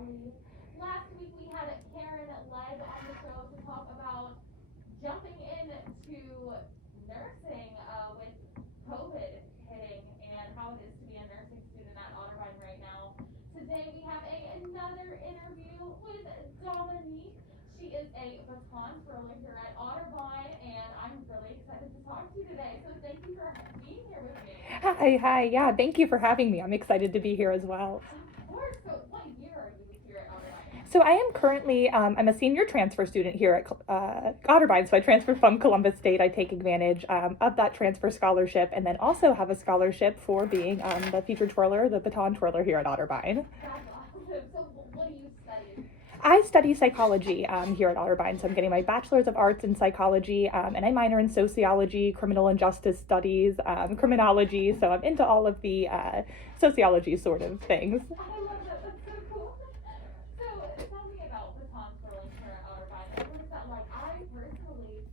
Allie. Last week we had Karen Legg on the show to talk about jumping into nursing with COVID hitting and how it is to be a nursing student at Otterbein right now. Today we have another interview with Dominique. She is a Baton twirler here at Otterbein, and I'm really excited to talk to you today. So thank you for being here with me. Hi. Yeah, thank you for having me. I'm excited to be here as well. Of course. So what year are you here at Otterbein? So I am currently, I'm a senior transfer student here at Otterbein. So I transferred from Columbus State. I take advantage of that transfer scholarship and then also have a scholarship for being the featured twirler, the Baton twirler here at Otterbein. That's awesome. So what do you study? I study psychology here at Otterbein, so I'm getting my bachelor's of arts in psychology, and I minor in sociology, criminal and justice studies, criminology, so I'm into all of the sociology sort of things. I love that. That's so cool. So tell me about Baton twirling here at Otterbein. What is that like? I personally,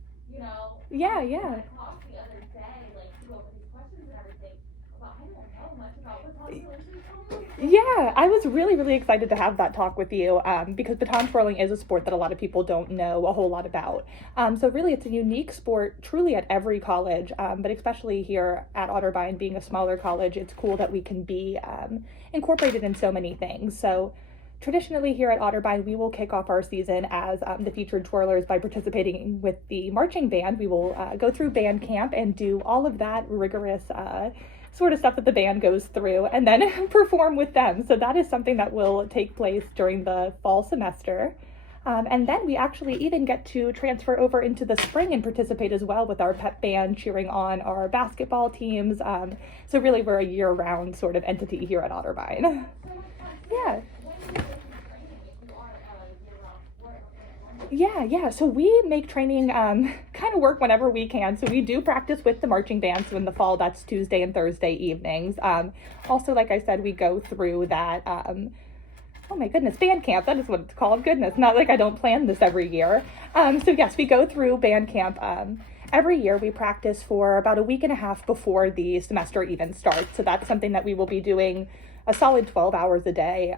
Yeah. talked the other day, like, to go over these questions and everything, but I don't know much about Baton twirling. Yeah, I was really excited to have that talk with you because baton twirling is a sport that a lot of people don't know a whole lot about. So really it's a unique sport truly at every college, but especially here at Otterbein being a smaller college, it's cool that we can be incorporated in so many things. So traditionally here at Otterbein, we will kick off our season as the featured twirlers by participating with the marching band. We will go through band camp and do all of that rigorous sort of stuff that the band goes through and then perform with them. So that is something that will take place during the fall semester. And then we actually even get to transfer over into the spring and participate as well with our pep band cheering on our basketball teams. So really we're a year-round sort of entity here at Otterbein. Yeah. Yeah. So we make training kind of work whenever we can. So we do practice with the marching band. So in the fall, that's Tuesday and Thursday evenings. Also, like I said, we go through that, oh my goodness, band camp. That is what it's called. Goodness, not like I don't plan this every year. So yes, we go through band camp. Every year we practice for about a week and a half before the semester even starts. So that's something that we will be doing a solid 12 hours a day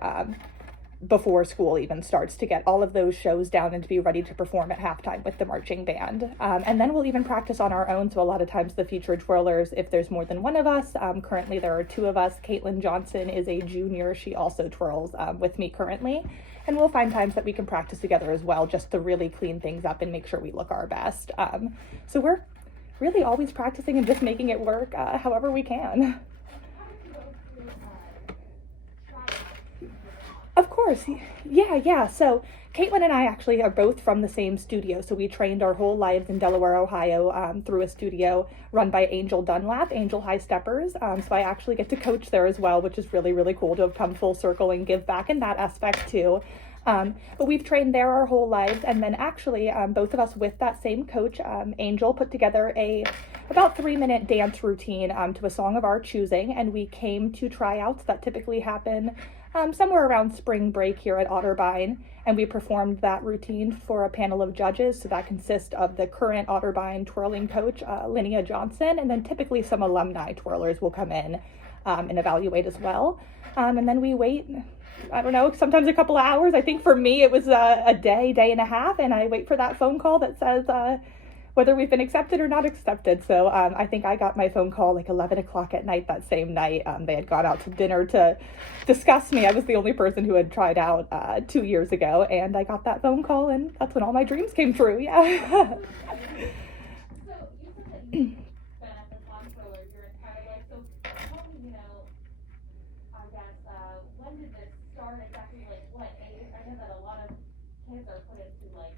before school even starts to get all of those shows down and to be ready to perform at halftime with the marching band. And then we'll even practice on our own. So a lot of times the featured twirlers, if there's more than one of us, currently there are two of us. Caitlin Johnson is a junior. She also twirls with me currently. And we'll find times that we can practice together as well, just to really clean things up and make sure we look our best. So we're really always practicing and just making it work however we can. Of course. Yeah. So Caitlin and I actually are both from the same studio. So we trained our whole lives in Delaware, Ohio, through a studio run by Angel Dunlap, Angel High Steppers. So I actually get to coach there as well, which is really cool to have come full circle and give back in that aspect too. But we've trained there our whole lives. And then actually both of us with that same coach, Angel, put together about 3-minute dance routine to a song of our choosing. And we came to tryouts that typically happen somewhere around spring break here at Otterbein, and we performed that routine for a panel of judges. So that consists of the current Otterbein twirling coach, Linnea Johnson, and then typically some alumni twirlers will come in and evaluate as well. And then we wait, I don't know, sometimes a couple of hours. I think for me it was a day and a half, and I wait for that phone call that says whether we've been accepted or not accepted. So I think I got my phone call like 11 o'clock at night that same night. They had gone out to dinner to discuss me. I was the only person who had tried out 2 years ago, and I got that phone call, and that's when all my dreams came true. Yeah. So you said that you've been at the Baton twirler your entire life. So tell me, I guess, when did this start exactly? Like what age? I know that a lot of kids are put into like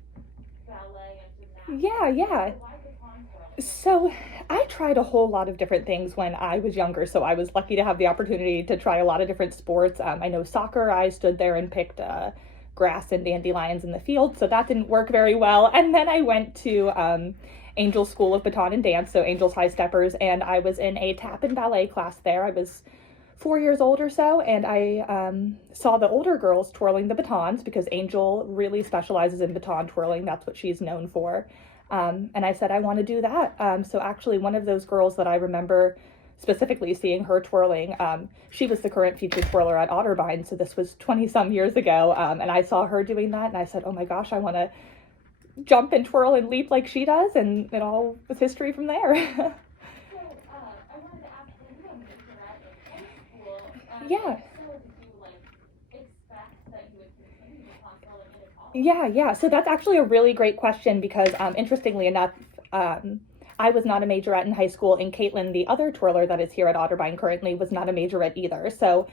ballet and gymnastics. Yeah. So why Baton twirling? So I tried a whole lot of different things when I was younger. So I was lucky to have the opportunity to try a lot of different sports. I know soccer, I stood there and picked grass and dandelions in the field. So that didn't work very well. And then I went to Angel's School of Baton and Dance, so Angel's High Steppers, and I was in a tap and ballet class there. I was 4 years old or so, and I saw the older girls twirling the batons because Angel really specializes in baton twirling. That's what she's known for. And I said, I want to do that. So actually one of those girls that I remember specifically seeing her twirling. She was the current featured twirler at Otterbein, so this was 20 some years ago, and I saw her doing that, and I said, oh my gosh, I want to jump and twirl and leap like she does, and it all was history from there. So, I wanted to ask, when you were a majorette in high school, Yeah. so did you, expect that you would continue Baton twirling into college? Yeah. So that's actually a really great question because, interestingly enough, I was not a majorette in high school, and Caitlin, the other twirler that is here at Otterbein currently, was not a majorette either. So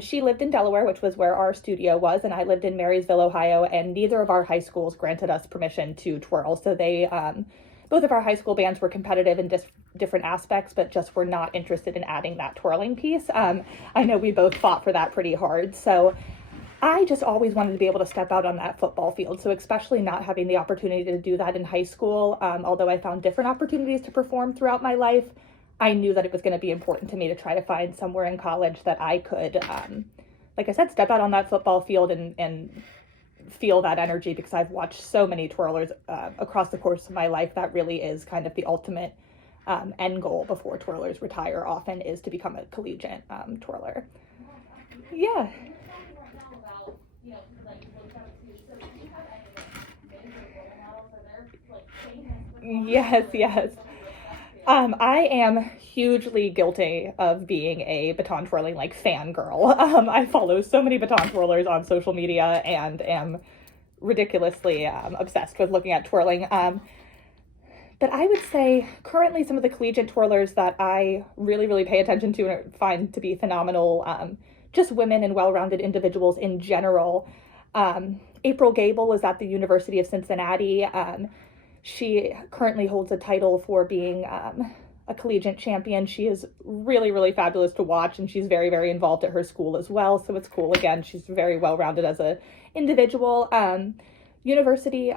she lived in Delaware, which was where our studio was, and I lived in Marysville, Ohio, and neither of our high schools granted us permission to twirl. So they, both of our high school bands were competitive in different aspects, but just were not interested in adding that twirling piece. I know we both fought for that pretty hard. So I just always wanted to be able to step out on that football field. So especially not having the opportunity to do that in high school, although I found different opportunities to perform throughout my life, I knew that it was going to be important to me to try to find somewhere in college that I could, like I said, step out on that football field and feel that energy, because I've watched so many twirlers across the course of my life. That really is kind of the ultimate end goal before twirlers retire often, is to become a collegiate twirler. Yeah. You know, you look up to, so do you have any major role models? Are there famous? Yes. I am hugely guilty of being a baton twirling fangirl. I follow so many baton twirlers on social media and am ridiculously obsessed with looking at twirling. But I would say currently some of the collegiate twirlers that I really, really pay attention to and find to be phenomenal, just women and well-rounded individuals in general. April Gable is at the University of Cincinnati. She currently holds a title for being a collegiate champion. She is really, really fabulous to watch, and she's very, very involved at her school as well. So it's cool. Again, she's very well-rounded as an individual. Purdue University,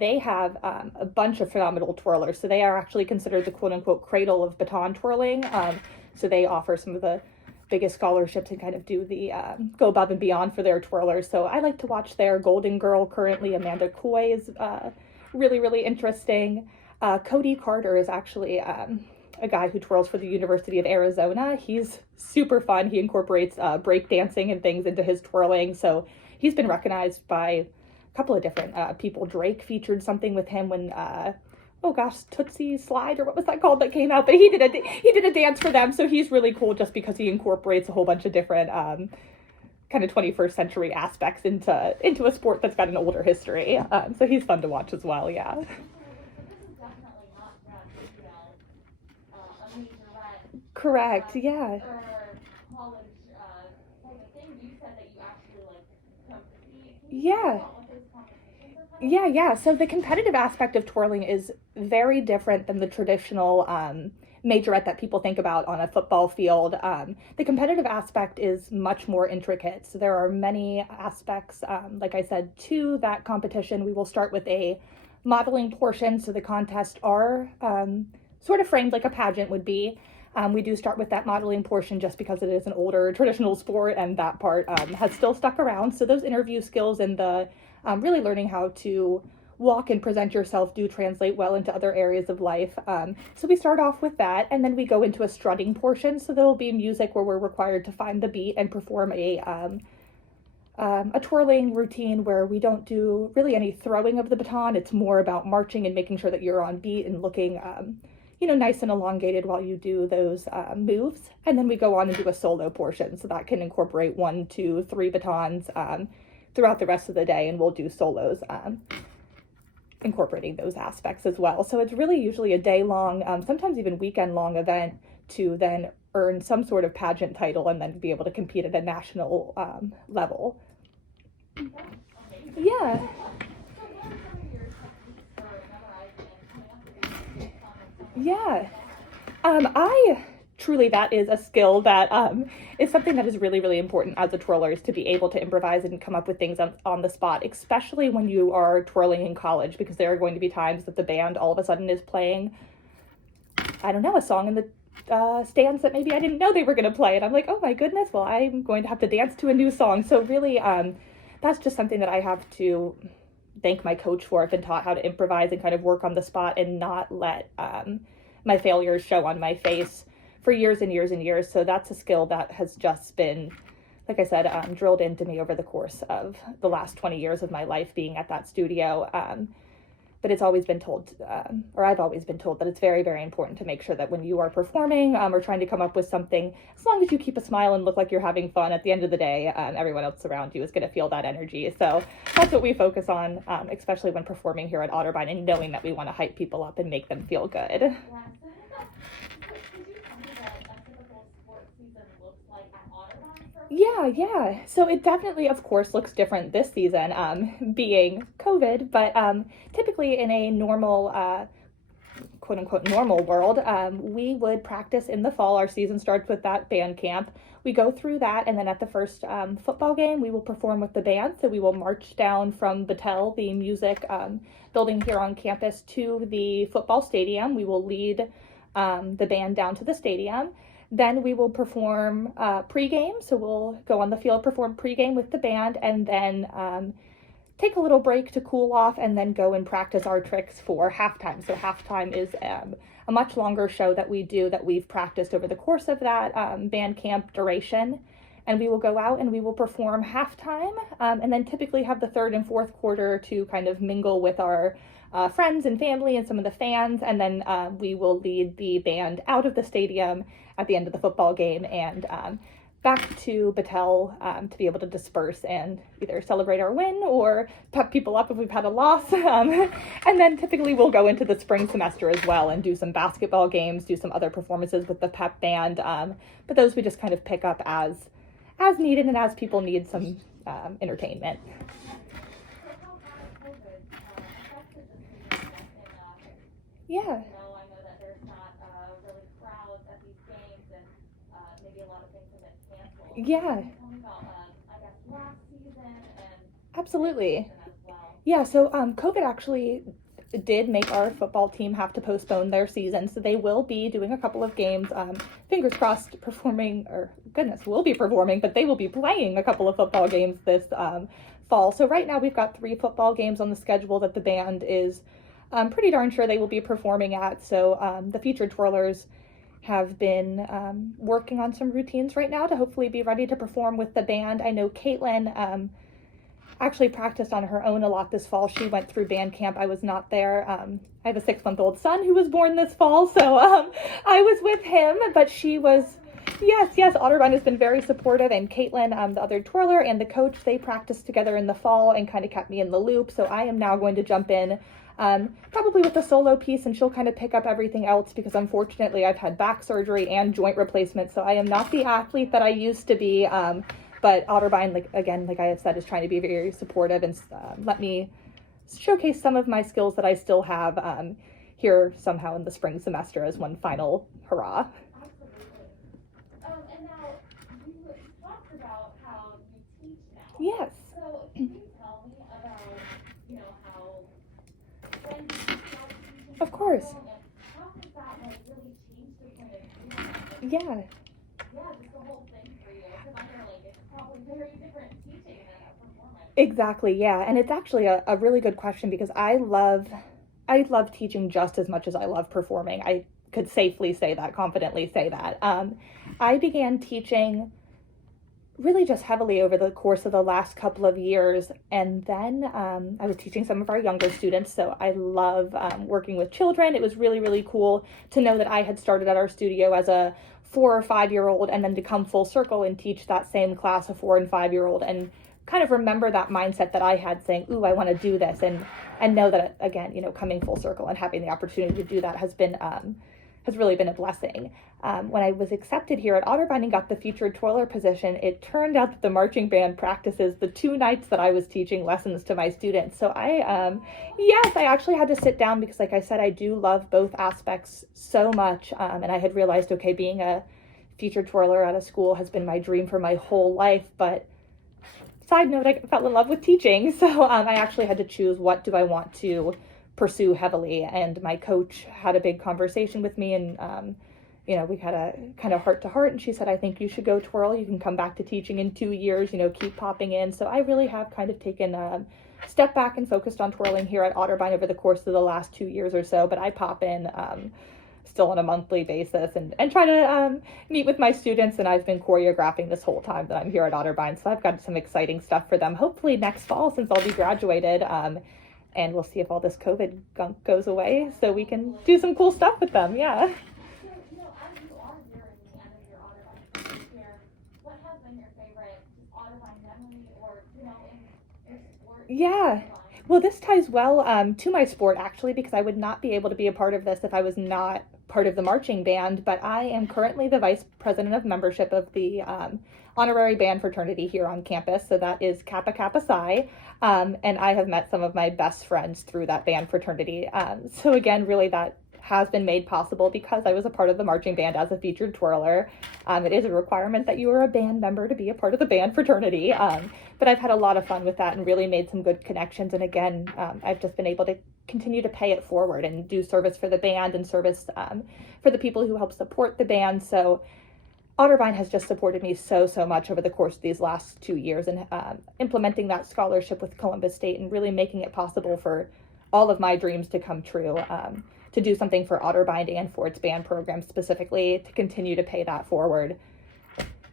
they have a bunch of phenomenal twirlers. So they are actually considered the quote-unquote cradle of baton twirling. So they offer some of the biggest scholarships and kind of do the go above and beyond for their twirlers. So I like to watch their Golden Girl currently. Amanda Coy is really, really interesting. Cody Carter is actually a guy who twirls for the University of Arizona. He's super fun. He incorporates break dancing and things into his twirling. So he's been recognized by a couple of different people. Drake featured something with him when Tootsie Slide, or what was that called, that came out, but he did a dance for them. So he's really cool just because he incorporates a whole bunch of different kind of 21st century aspects into a sport that's got an older history. So he's fun to watch as well. Yeah. So this is definitely not just, a majorette. Correct. Yeah. Or college type of thing. You said that you actually compete. Yeah. Yeah. So the competitive aspect of twirling is very different than the traditional majorette that people think about on a football field. The competitive aspect is much more intricate. So there are many aspects, like I said, to that competition. We will start with a modeling portion. So the contests are sort of framed like a pageant would be. We do start with that modeling portion just because it is an older traditional sport, and that part has still stuck around. So those interview skills and the really learning how to walk and present yourself do translate well into other areas of life. So we start off with that, and then we go into a strutting portion. So there will be music where we're required to find the beat and perform a twirling routine where we don't do really any throwing of the baton. It's more about marching and making sure that you're on beat and looking nice and elongated while you do those moves. And then we go on and do a solo portion. So that can incorporate 1, 2, 3 batons throughout the rest of the day, and we'll do solos incorporating those aspects as well. So it's really usually a day-long, sometimes even weekend-long event to then earn some sort of pageant title and then be able to compete at a national level. Yeah. Yeah. That is a skill that is something that is really, really important as a twirler, is to be able to improvise and come up with things on the spot, especially when you are twirling in college, because there are going to be times that the band all of a sudden is playing, a song in the stands that maybe I didn't know they were going to play. And I'm like, oh my goodness, well, I'm going to have to dance to a new song. So really, that's just something that I have to thank my coach for. I've been taught how to improvise and kind of work on the spot and not let my failures show on my face for years and years and years. So that's a skill that has just been, like I said, drilled into me over the course of the last 20 years of my life being at that studio. But it's always been told, or I've always been told, that it's very, very important to make sure that when you are performing or trying to come up with something, as long as you keep a smile and look like you're having fun, at the end of the day, everyone else around you is going to feel that energy. So that's what we focus on, especially when performing here at Otterbein, and knowing that we want to hype people up and make them feel good. Yes. Could you tell me what a typical sports season looks like at Otterbein? Yeah. So it definitely, of course, looks different this season, being COVID, but typically in a normal, quote unquote, normal world, we would practice in the fall. Our season starts with that band camp. We go through that, and then at the first football game, we will perform with the band. So we will march down from Baton, the music building here on campus, to the football stadium. We will lead the band down to the stadium. Then we will perform pregame. So we'll go on the field, perform pregame with the band, and then take a little break to cool off, and then go and practice our tricks for halftime. So halftime is a much longer show that we do, that we've practiced over the course of that band camp duration. And we will go out and we will perform halftime, and then typically have the third and fourth quarter to kind of mingle with our friends and family and some of the fans. And then we will lead the band out of the stadium at the end of the football game, and back to Baton to be able to disperse and either celebrate our win or pep people up if we've had a loss. And then typically we'll go into the spring semester as well and do some basketball games, do some other performances with the pep band. But those we just kind of pick up as needed and as people need some entertainment. So how has COVID affected the season Yeah. I know that there's not really crowds at these games, and maybe a lot of things have been canceled. Yeah. Tell me about, I guess, last season and Absolutely. this season as well. Yeah, so COVID actually did make our football team have to postpone their season, so they will be doing a couple of games, fingers crossed, performing, or goodness, will be performing, but they will be playing a couple of football games this fall. So right now we've got 3 football games on the schedule that the band is pretty darn sure they will be performing at. So the featured twirlers have been working on some routines right now to hopefully be ready to perform with the band. I know Caitlin actually practiced on her own a lot this fall. She went through band camp. I was not there. I have a 6-month-old son who was born this fall, so I was with him, but she was, yes, Otterbein has been very supportive, and Caitlin, the other twirler, and the coach, they practiced together in the fall and kind of kept me in the loop. So I am now going to jump in probably with a solo piece, and she'll kind of pick up everything else, because unfortunately I've had back surgery and joint replacement, so I am not the athlete that I used to be. But Otterbein, like I have said, is trying to be very supportive and let me showcase some of my skills that I still have here somehow in the spring semester as one final hurrah. Absolutely. And now, you talked about how you teach now. Yes. So can you tell me about, how, when you started teaching? Of course. And how has that really changed your point of view? Yeah. Yeah, just the whole thing for you. Because I know, it's probably very different teaching than a performance. Exactly, yeah. And it's actually a really good question, because I love teaching just as much as I love performing. I could safely say that, confidently say that. I began teaching really just heavily over the course of the last couple of years. And then I was teaching some of our younger students. So I love working with children. It was really, really cool to know that I had started at our studio as a 4 or 5-year-old, and then to come full circle and teach that same class of 4 and 5-year-old, and kind of remember that mindset that I had, saying, ooh, I want to do this, and know that, again, coming full circle and having the opportunity to do that has really been a blessing. When I was accepted here at Otterbein and got the featured twirler position, it turned out that the marching band practices the 2 nights that I was teaching lessons to my students. So I actually had to sit down, because like I said, I do love both aspects so much. And I had realized, okay, being a featured twirler at a school has been my dream for my whole life. But side note, I fell in love with teaching. So I actually had to choose, what do I want to pursue heavily? And my coach had a big conversation with me, and we had a kind of heart to heart, and she said, I think you should go twirl. You can come back to teaching in 2 years, keep popping in. So I really have kind of taken a step back and focused on twirling here at Otterbein over the course of the last 2 years or so, but I pop in still on a monthly basis and try to meet with my students. And I've been choreographing this whole time that I'm here at Otterbein. So I've got some exciting stuff for them, hopefully next fall since I'll be graduated. And we'll see if all this COVID gunk goes away so we can do some cool stuff with them. Yeah. So, as you are nearing the end of your Otterbein here, what has been your favorite Otterbein memory or, in your sport? Yeah. Well, this ties well to my sport, actually, because I would not be able to be a part of this if I was not part of the marching band. But I am currently the vice president of membership of the honorary band fraternity here on campus. So that is Kappa Kappa Psi. And I have met some of my best friends through that band fraternity. So again, really that has been made possible because I was a part of the marching band as a featured twirler. It is a requirement that you are a band member to be a part of the band fraternity. But I've had a lot of fun with that and really made some good connections. And again, I've just been able to continue to pay it forward and do service for the band and service for the people who help support the band. So Otterbein has just supported me so much over the course of these last 2 years and implementing that scholarship with Columbus State and really making it possible for all of my dreams to come true. To do something for Otterbein and for its band program specifically, to continue to pay that forward.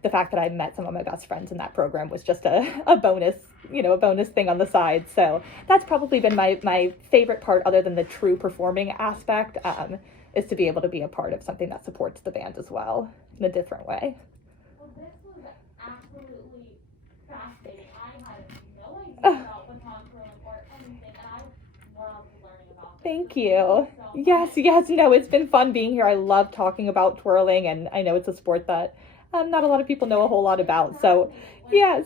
The fact that I met some of my best friends in that program was just a bonus, a bonus thing on the side. So that's probably been my favorite part, other than the true performing aspect, is to be able to be a part of something that supports the band as well in a different way. Well, this was absolutely fascinating. I had no idea about Baton, Twirling, or anything, and I loved learning about this. Thank you. Yes, no, it's been fun being here. I love talking about twirling, and I know it's a sport that not a lot of people know a whole lot about. So, yes.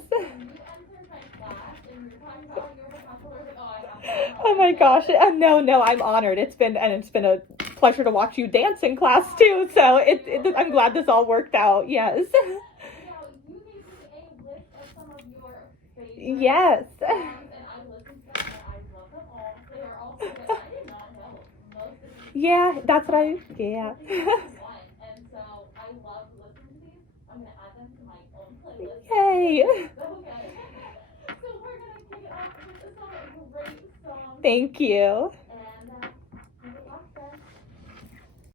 Oh my gosh. No, I'm honored. It's been a pleasure to watch you dance in class too. So I'm glad this all worked out. Yes. Now, you gave me a list of some of your favorites. Yes. And I listened to them and I love them all. They are all so good. I did not know most of these. Yeah, that's what yeah. And so I love listening to these. I'm going to add them to my own playlist. Yay. Okay. So we're going to kick it off with some great songs. Thank you.